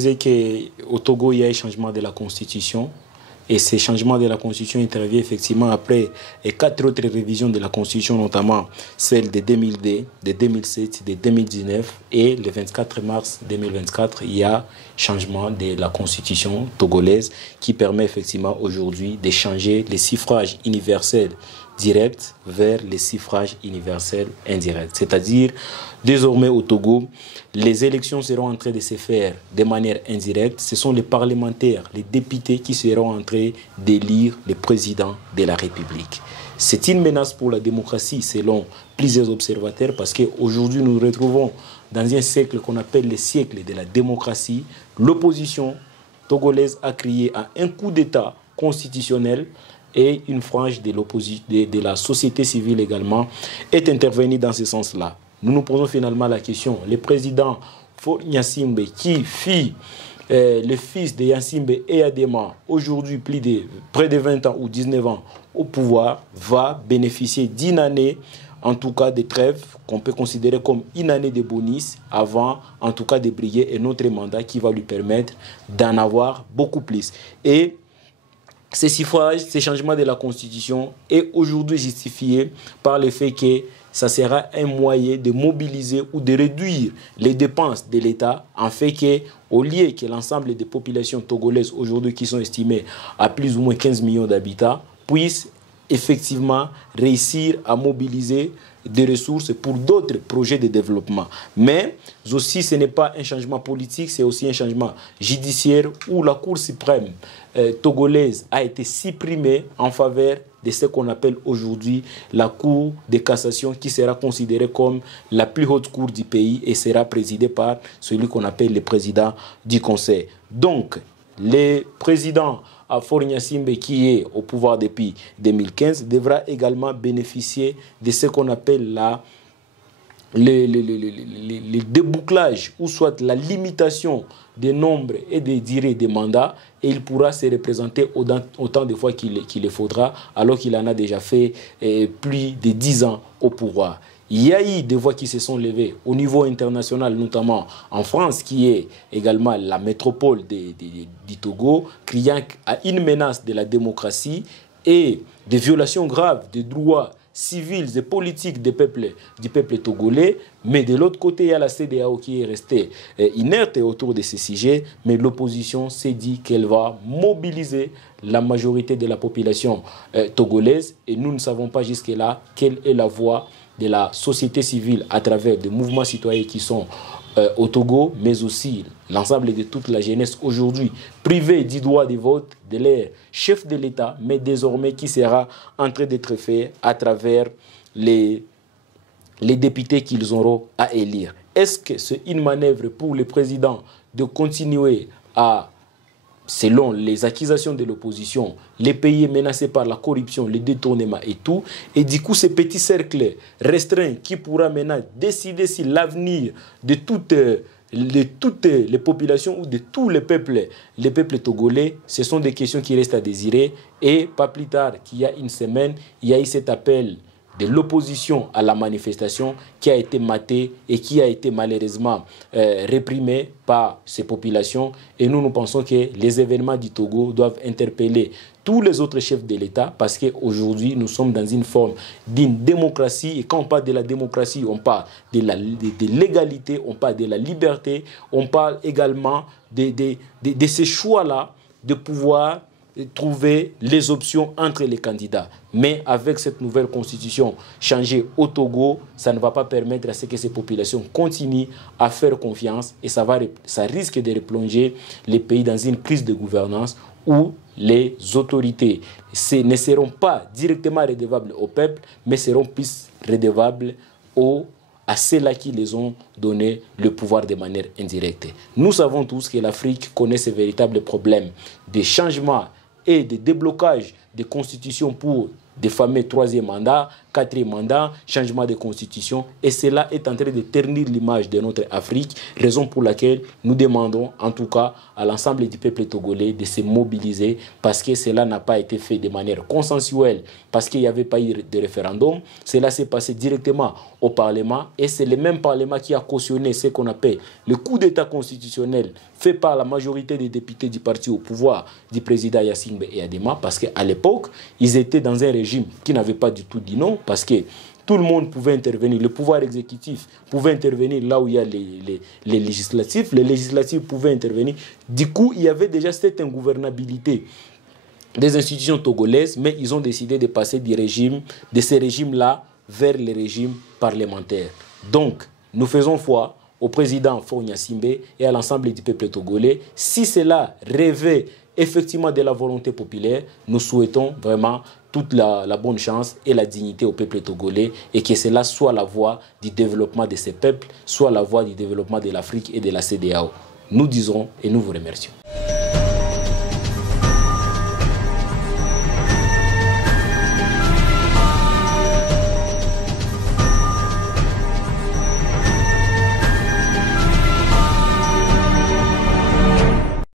préciser qu'au Togo, il y a un changement de la Constitution. Et ces changements de la Constitution interviennent effectivement après 4 autres révisions de la Constitution, notamment celle de 2002, de 2007, de 2019 et le 24 mars 2024, il y a changement de la Constitution togolaise qui permet effectivement aujourd'hui de changer les suffrages universels directs vers les suffrages universels indirects. C'est-à-dire, désormais au Togo, les élections seront en train de se faire de manière indirecte. Ce sont les parlementaires, les députés qui seront en train d'élire le président de la République. C'est une menace pour la démocratie selon plusieurs observateurs parce qu'aujourd'hui nous nous retrouvons dans un siècle qu'on appelle le siècle de la démocratie. L'opposition togolaise a crié à un coup d'État constitutionnel et une frange de la société civile également est intervenue dans ce sens-là. Nous nous posons finalement la question, le président Faure Gnassingbé qui fit le fils de Gnassingbé et Adema, aujourd'hui près de 20 ans ou 19 ans au pouvoir, va bénéficier d'une année, en tout cas de trêve, qu'on peut considérer comme une année de bonus, avant en tout cas de briller un autre mandat qui va lui permettre d'en avoir beaucoup plus. Et ces suffrages, ces changements de la Constitution est aujourd'hui justifié par le fait que ça sera un moyen de mobiliser ou de réduire les dépenses de l'État en fait qu'au lieu que l'ensemble des populations togolaises aujourd'hui qui sont estimées à plus ou moins 15 millions d'habitants puissent effectivement réussir à mobiliser des ressources pour d'autres projets de développement. Mais aussi, ce n'est pas un changement politique, c'est aussi un changement judiciaire où la Cour suprême togolaise a été supprimée en faveur de ce qu'on appelle aujourd'hui la Cour de cassation qui sera considérée comme la plus haute cour du pays et sera présidée par celui qu'on appelle le président du Conseil. Donc, le président Faure Gnassingbé, qui est au pouvoir depuis 2015, devra également bénéficier de ce qu'on appelle le débouclage ou soit la limitation des nombres et des durées des mandats et il pourra se représenter autant de fois qu'il le faudra alors qu'il en a déjà fait plus de 10 ans au pouvoir. Il y a eu des voix qui se sont levées au niveau international, notamment en France, qui est également la métropole du Togo, criant à une menace de la démocratie et des violations graves des droits civils et politiques du peuple togolais. Mais de l'autre côté, il y a la CEDEAO qui est restée inerte autour de ces sujets. Mais l'opposition s'est dit qu'elle va mobiliser la majorité de la population togolaise. Et nous ne savons pas jusque-là quelle est la voix de la société civile à travers des mouvements citoyens qui sont au Togo, mais aussi l'ensemble de toute la jeunesse aujourd'hui privée du droit de vote de leur chef de l'État, mais désormais qui sera en train d'être fait à travers les députés qu'ils auront à élire. Est-ce que c'est une manœuvre pour le président de continuer à, selon les accusations de l'opposition, les pays menacés par la corruption, le détournement et tout, et du coup, ce petit cercle restreint qui pourra maintenant décider si l'avenir de toutes les populations ou de tous les peuples togolais, ce sont des questions qui restent à désirer. Et pas plus tard qu'il y a une semaine, il y a eu cet appel de l'opposition à la manifestation qui a été matée et qui a été malheureusement réprimée par ces populations. Et nous pensons que les événements du Togo doivent interpeller tous les autres chefs de l'État parce qu'aujourd'hui, nous sommes dans une forme d'une démocratie. Et quand on parle de la démocratie, on parle de l'égalité, on parle de la liberté, on parle également de ces choix-là de pouvoir trouver les options entre les candidats. Mais avec cette nouvelle constitution changée au Togo, ça ne va pas permettre à ce que ces populations continuent à faire confiance et ça risque de replonger les pays dans une crise de gouvernance où les autorités ne seront pas directement redevables au peuple, mais seront plus redevables à ceux-là qui les ont donné le pouvoir de manière indirecte. Nous savons tous que l'Afrique connaît ces véritables problèmes de changement et de déblocage des constitutions pour des fameux 3e mandat, 4e mandat, changement de constitution. Et cela est en train de ternir l'image de notre Afrique, raison pour laquelle nous demandons en tout cas à l'ensemble du peuple togolais de se mobiliser parce que cela n'a pas été fait de manière consensuelle, parce qu'il n'y avait pas eu de référendum. Cela s'est passé directement au Parlement et c'est le même Parlement qui a cautionné ce qu'on appelle le coup d'État constitutionnel fait par la majorité des députés du parti au pouvoir du président Yassine Eyadema, parce qu'à l'époque, ils étaient dans un régime qui n'avait pas du tout dit non, parce que tout le monde pouvait intervenir, le pouvoir exécutif pouvait intervenir là où il y a les législatifs, les législatifs pouvaient intervenir. Du coup, il y avait déjà cette ingouvernabilité des institutions togolaises, mais ils ont décidé de passer de ces régimes-là vers les régimes parlementaires. Donc, nous faisons foi au président Faure Gnassingbé et à l'ensemble du peuple togolais. Si cela revêt effectivement de la volonté populaire, nous souhaitons vraiment toute la bonne chance et la dignité au peuple togolais et que cela soit la voie du développement de ces peuples, soit la voie du développement de l'Afrique et de la CEDEAO. Nous disons et nous vous remercions.